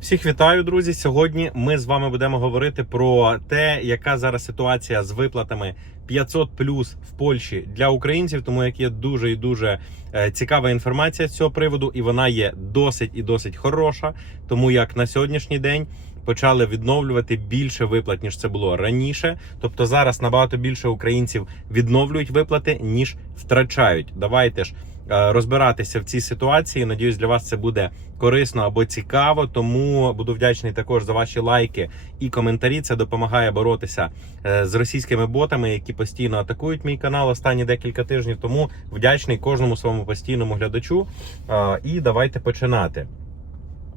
Всіх вітаю, друзі. Сьогодні ми з вами будемо говорити про те, яка зараз ситуація з виплатами 500 плюс в Польщі для українців, тому як є дуже і дуже е, цікава інформація з цього приводу, і вона є досить і досить хороша. Тому як на сьогоднішній день почали відновлювати більше виплат ніж це було раніше. Тобто зараз набагато більше українців відновлюють виплати ніж втрачають. Давайте ж розбиратися в цій ситуації. Надіюсь, для вас це буде корисно або цікаво. Тому буду вдячний також за ваші лайки і коментарі. Це допомагає боротися е, з російськими ботами, які постійно атакують мій канал останні декілька тижнів. Тому вдячний кожному своєму постійному глядачу. Е, І давайте починати.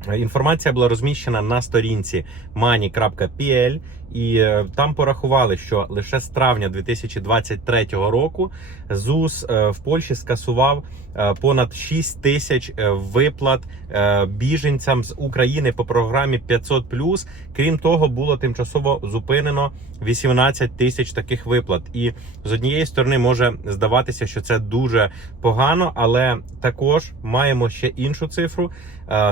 Е, Інформація була розміщена на сторінці money.pl і е, там порахували, що лише з травня 2023 року ЗУС е, в Польщі скасував е, понад 6 тисяч виплат біженцям з України по програмі 500+. Крім того, було тимчасово зупинено 18 тисяч таких виплат. І з однієї сторони може здаватися, що це дуже погано, але також маємо ще іншу цифру.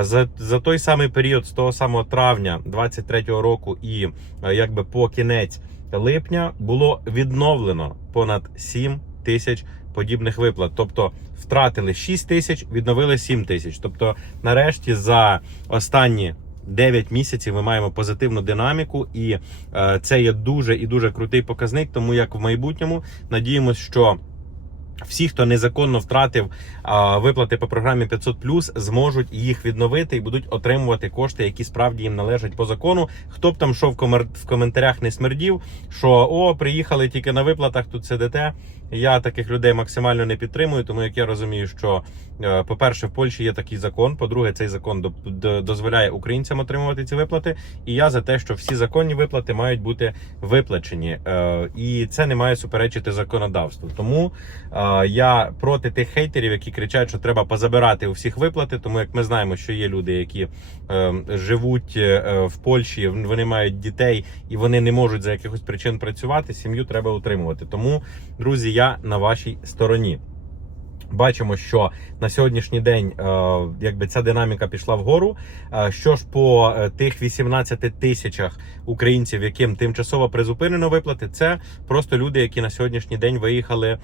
За, за той самий період, з того самого травня 23-го року, і е, якби по кінець липня було відновлено понад 7 тисяч подібних виплат. Тобто втратили 6 тисяч, відновили 7 тисяч. Тобто, нарешті, за останні 9 місяців ми маємо позитивну динаміку, і е, це є дуже і дуже крутий показник. Тому як в майбутньому надіємось, що. Всі, хто незаконно втратив а, виплати по програмі 500+, зможуть їх відновити і будуть отримувати кошти, які справді їм належать по закону. Хто б там що в, комер... в коментарях не смердів, що о, приїхали тільки на виплатах, тут сидите. Я таких людей максимально не підтримую, тому як я розумію, що е, по-перше, в Польщі є такий закон. По-друге, цей закон до- до- дозволяє українцям отримувати ці виплати. І я за те, що всі законні виплати мають бути виплачені, Е, і це не має суперечити законодавству. Тому е, я проти тих хейтерів, які кричать, що треба позабирати у всіх виплати. Тому як ми знаємо, що є люди, які е, живуть в Польщі, вони мають дітей і вони не можуть за якихось причин працювати. Сім'ю треба утримувати. Тому, друзі, я на вашій стороні. Бачимо, що на сьогоднішній день е, якби ця динаміка пішла вгору. Е, що ж по е, тих 18 тисячах українців, яким тимчасово призупинено виплати, це просто люди, які на сьогоднішній день виїхали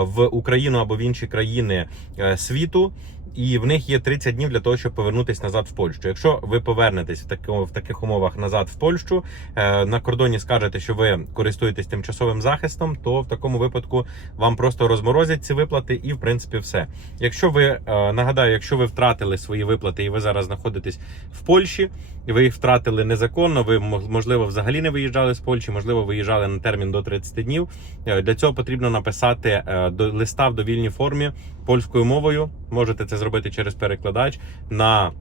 в Україну або в інші країни світу. І в них є 30 днів для того, щоб повернутися назад в Польщу. Якщо ви повернетесь в такому в таких умовах назад в Польщу, е, на кордоні скажете, що ви користуєтесь тимчасовим захистом, то в такому випадку вам просто розморозять ці виплати, і в принципі все. Якщо ви е, нагадаю, якщо ви втратили свої виплати і ви зараз знаходитесь в Польщі, ви їх втратили незаконно, ви можливо взагалі не виїжджали з Польщі, можливо, виїжджали на термін до 30 днів. е, Для цього потрібно написати до листа в довільній формі польською мовою. Можете це зробити через перекладач на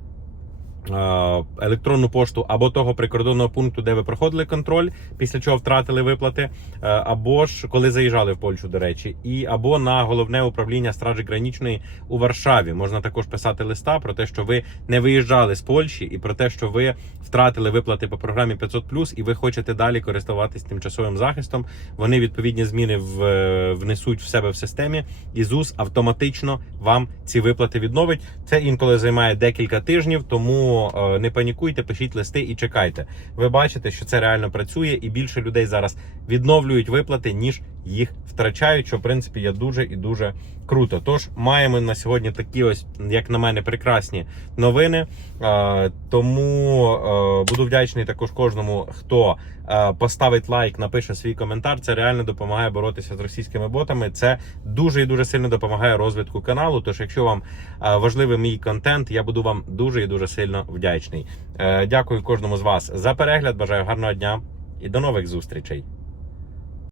електронну пошту або того прикордонного пункту, де ви проходили контроль, після чого втратили виплати, е, або ж коли заїжджали в Польщу, до речі, і або на головне управління Стражі Гранічної у Варшаві. Можна також писати листа про те, що ви не виїжджали з Польщі, і про те, що ви втратили виплати по програмі 500+, і ви хочете далі користуватись тимчасовим захистом. Вони відповідні зміни в, е, внесуть в себе в системі, і ЗУС автоматично вам ці виплати відновить. Це інколи займає декілька тижнів, тому е, не панікуйте, пишіть листи і чекайте. Ви бачите, що це реально працює, і більше людей зараз відновлюють виплати, ніж їх втрачають, що в принципі є дуже і дуже круто. Тож маємо на сьогодні такі ось, як на мене, прекрасні новини. Е, Тому е, буду вдячний також кожному, хто е, поставить лайк, напише свій коментар. Це реально допомагає боротися з російськими ботами. Це дуже і дуже сильно допомагає розвитку каналу. Тож, якщо вам важливий мій контент, я буду вам дуже і дуже сильно вдячний. Дякую кожному з вас за перегляд. Бажаю гарного дня і до нових зустрічей.